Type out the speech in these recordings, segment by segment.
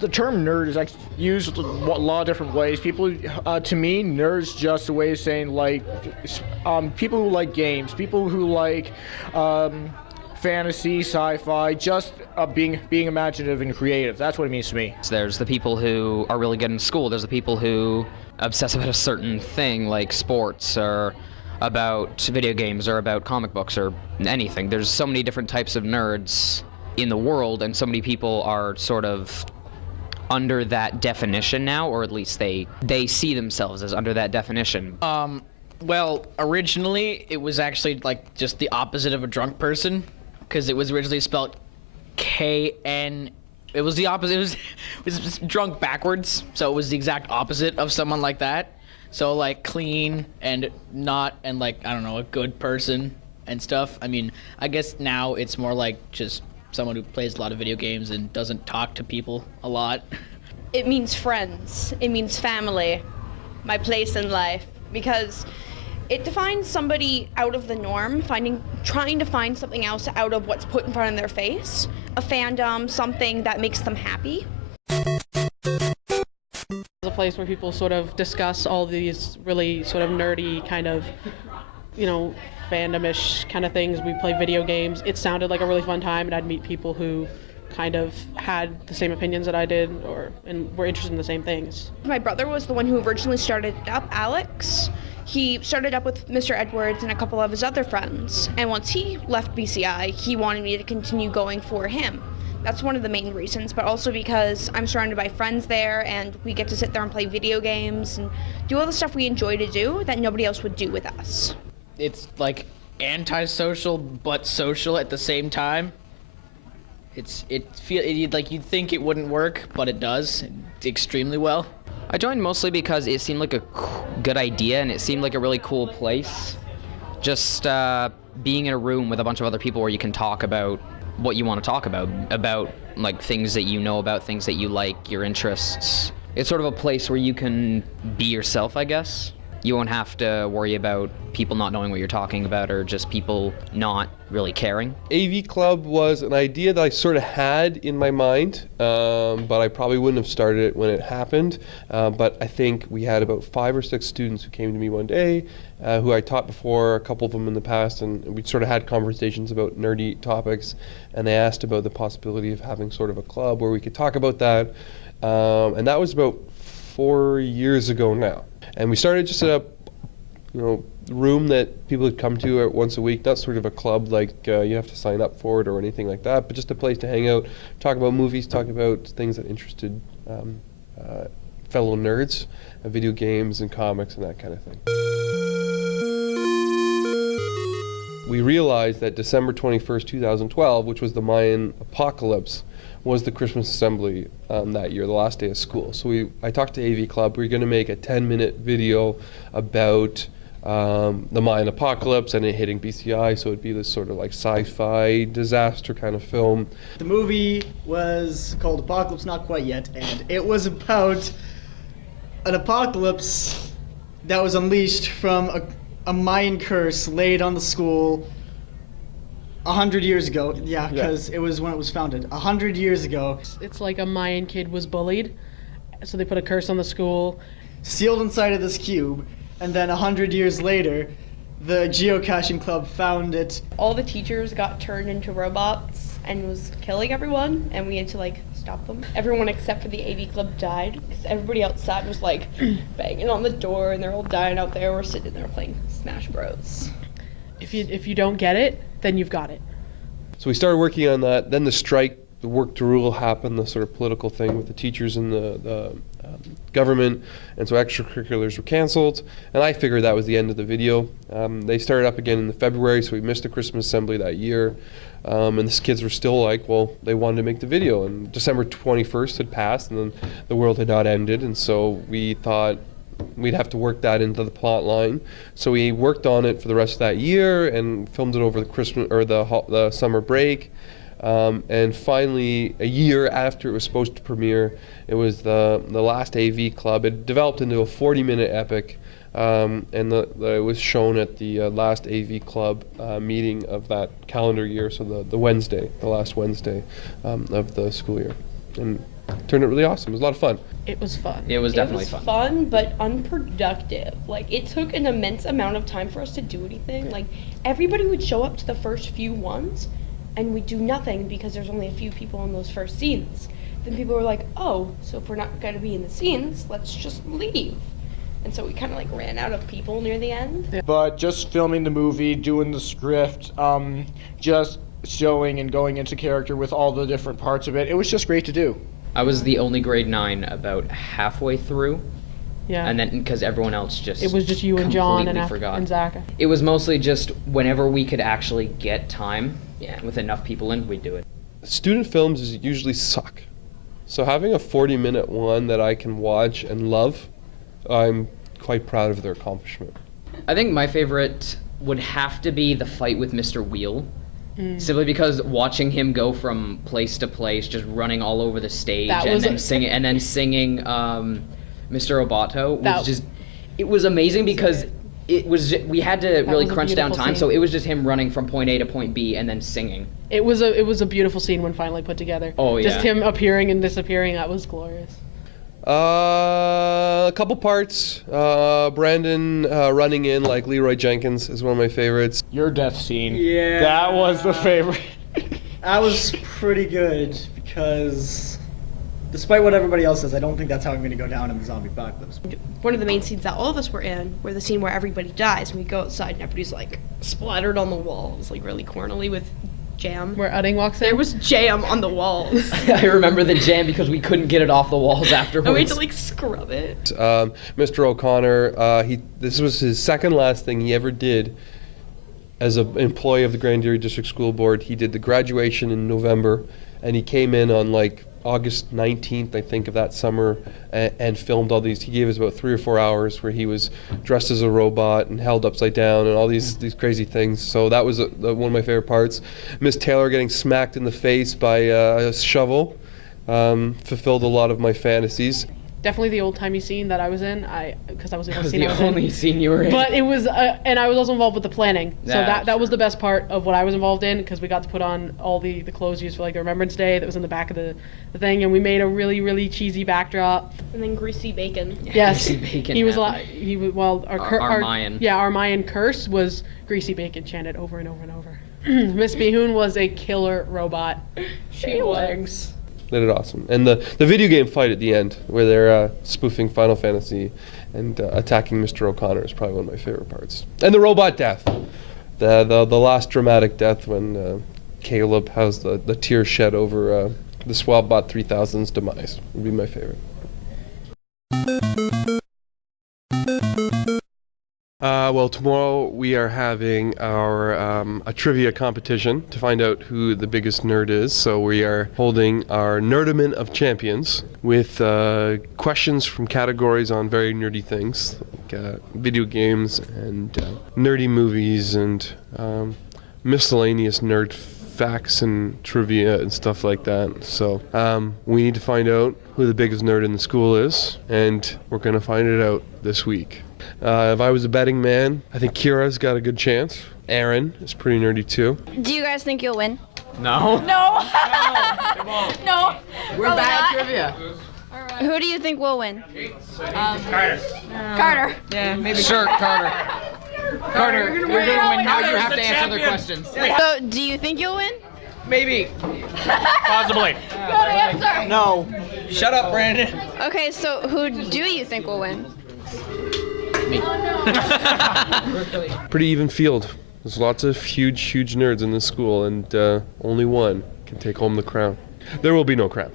the term nerd is actually used a lot of different ways. People, to me, nerd's just a way of saying like people who like games, people who like fantasy, sci-fi, just being imaginative and creative. That's what it means to me. There's the people who are really good in school. There's the people who obsess about a certain thing, like sports or about video games or about comic books or anything. There's so many different types of nerds in the world, and so many people are sort of under that definition now, or at least they see themselves as under that definition. Well, originally it was actually like just the opposite of a drunk person, because it was originally spelled K-N. It was the opposite. It was just drunk backwards, so it was the exact opposite of someone like that. So like clean and not, and like, I don't know, a good person and stuff. I mean, I guess now it's more like just someone who plays a lot of video games and doesn't talk to people a lot. It means friends. It means family, my place in life, because it defines somebody out of the norm, trying to find something else out of what's put in front of their face, a fandom, something that makes them happy. It's a place where people sort of discuss all these really sort of nerdy kind of, fandom-ish kind of things. We play video games. It sounded like a really fun time, and I'd meet people who kind of had the same opinions that I did, and were interested in the same things. My brother was the one who originally started it up, Alex. He started up with Mr. Edwards and a couple of his other friends, and once he left BCI, he wanted me to continue going for him. That's one of the main reasons, but also because I'm surrounded by friends there, and we get to sit there and play video games and do all the stuff we enjoy to do that nobody else would do with us. It's like antisocial but social at the same time. Like you'd think it wouldn't work, but it does extremely well. I joined mostly because it seemed like a good idea, and it seemed like a really cool place. Just being in a room with a bunch of other people where you can talk about what you want to talk about like things that you know about, things that you like, your interests. It's sort of a place where you can be yourself, I guess. You won't have to worry about people not knowing what you're talking about, or just people not really caring. AV Club was an idea that I sort of had in my mind, but I probably wouldn't have started it when it happened. But I think we had about 5 or 6 students who came to me one day, who I taught before, a couple of them in the past, and we sort of had conversations about nerdy topics, and they asked about the possibility of having sort of a club where we could talk about that. And that was about 4 years ago now. And we started just a room that people would come to once a week, not sort of a club like you have to sign up for it or anything like that, but just a place to hang out, talk about movies, talk about things that interested fellow nerds, video games and comics and that kind of thing. We realized that December 21st, 2012, which was the Mayan apocalypse, was the Christmas assembly that year, the last day of school. So I talked to AV Club. We were going to make a 10-minute video about the Mayan apocalypse and it hitting BCI, so it'd be this sort of like sci-fi disaster kind of film. The movie was called Apocalypse Not Quite Yet, and it was about an apocalypse that was unleashed from a Mayan curse laid on the school 100 years ago. Yeah, because it was when it was founded. 100 years ago. It's like a Mayan kid was bullied, so they put a curse on the school. Sealed inside of this cube, and then 100 years later, the geocaching club found it. All the teachers got turned into robots and was killing everyone, and we had to stop them. Everyone except for the AV Club died, because everybody outside was banging on the door, and they're all dying out there. We're sitting there playing Smash Bros. If you don't get it, then you've got it. So we started working on that. Then the strike, the work to rule happened, the sort of political thing with the teachers and the government, and so extracurriculars were canceled, and I figured that was the end of the video. They started up again in February, so we missed the Christmas assembly that year, and the kids were still they wanted to make the video, and December 21st had passed, and then the world had not ended, and so we thought we'd have to work that into the plot line. So we worked on it for the rest of that year and filmed it over the Christmas or the summer break. And finally, a year after it was supposed to premiere, it was the last AV Club. It developed into a 40-minute epic, and it was shown at the last AV Club meeting of that calendar year, so the last Wednesday of the school year. And turned out really awesome. It was a lot of fun. It was fun. It was definitely it was fun. but unproductive. Like, it took an immense amount of time for us to do anything. Like, everybody would show up to the first few ones, and we'd do nothing because there's only a few people in those first scenes. Then people were like, oh, so if we're not going to be in the scenes, let's just leave. And so we kind of like ran out of people near the end. But just filming the movie, doing the script, just showing and going into character with all the different parts of it, it was just great to do. I was the only grade 9 about halfway through, Yeah. and then because everyone else just It was just you and John and, completely forgot. and Zach. It was mostly just whenever we could actually get time, with enough people in, we'd do it. Student films usually suck. So having a 40-minute one that I can watch and love, I'm quite proud of their accomplishment. I think my favorite would have to be the fight with Mr. Wheel. Simply because watching him go from place to place, just running all over the stage, That and was then a- singing Mr. Roboto was That- just, it was amazing because it was we had to really was a crunch down beautiful time, scene. so it was just him running from point A to point B and then singing. It was a beautiful scene when finally put together. Oh, Just yeah. him appearing and disappearing. That was glorious. A couple parts. Brandon running in like Leroy Jenkins is one of my favorites. Your death scene. Yeah. That was the favorite. That was pretty good because, despite what everybody else says, I don't think that's how I'm going to go down in the zombie apocalypse. One of the main scenes that all of us were in were the scene where everybody dies and we go outside and everybody's like splattered on the walls, like really cornely with jam. Where Udding walks in. There was jam on the walls. I remember the jam because we couldn't get it off the walls afterwards. And we had to like scrub it. Mr. O'Connor, this was his second last thing he ever did as an employee of the Grand Erie District School Board. He did the graduation in November, and he came in on like August 19th, I think, of that summer, and filmed all these. He gave us about 3 or 4 hours where he was dressed as a robot and held upside down and all these crazy things. So that was one of my favorite parts. Miss Taylor getting smacked in the face by a shovel fulfilled a lot of my fantasies. Definitely the old-timey scene that I was in. Because that was the That only was scene I the was only in. scene you were in. But it was, and I was also involved with the planning. So Yeah, that was the best part of what I was involved in, because we got to put on all the clothes used for like the Remembrance Day that was in the back of the thing, and we made a really, really cheesy backdrop. And then greasy bacon. Yes, Greasy bacon he was happened. he was well Our Mayan. our Mayan curse was greasy bacon chanted over and over and over. Miss Behoon was a killer robot. She was. They did awesome. And the video game fight at the end, where they're spoofing Final Fantasy and attacking Mr. O'Connor, is probably one of my favorite parts. And the robot death, the last dramatic death when Caleb has the tears shed over the Swabot 3000's demise would be my favorite. Well, tomorrow we are having our a trivia competition to find out who the biggest nerd is. So we are holding our Nerdament of Champions with questions from categories on very nerdy things, like video games and nerdy movies and miscellaneous nerd facts and trivia and stuff like that. So we need to find out who the biggest nerd in the school is, and we're going to find it out this week. If I was a betting man, I think Kira's got a good chance. Aaron is pretty nerdy too. Do you guys think you'll win? No. No. No. We're Probably bad not. trivia. Who do you think will win? Carter. Carter. Yeah, maybe. Sure, Carter. Carter, you're gonna win. Now you have to answer the questions. So, do you think you'll win? Maybe. Possibly. Good answer. No. Shut up, Brandon. Okay, so who do you think will win? Pretty even field. There's lots of huge nerds in this school, and only one can take home the crown. There will be no crown.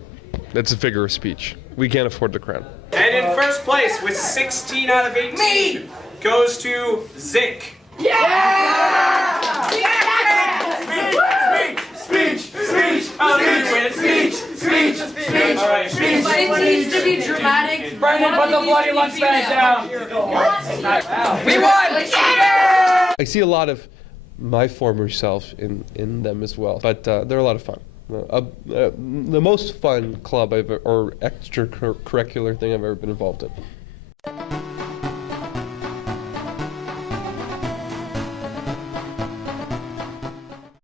That's a figure of speech. We can't afford the crown. And in first place with 16 out of 18 goes to Zinc. Speech! I'll give you win. Speech! All right. It needs to be dramatic. Brendan, put the bloody lunch bag down. We won! I see a lot of my former self in them as well, but they're a lot of fun. The most fun club or extracurricular thing I've ever been involved in.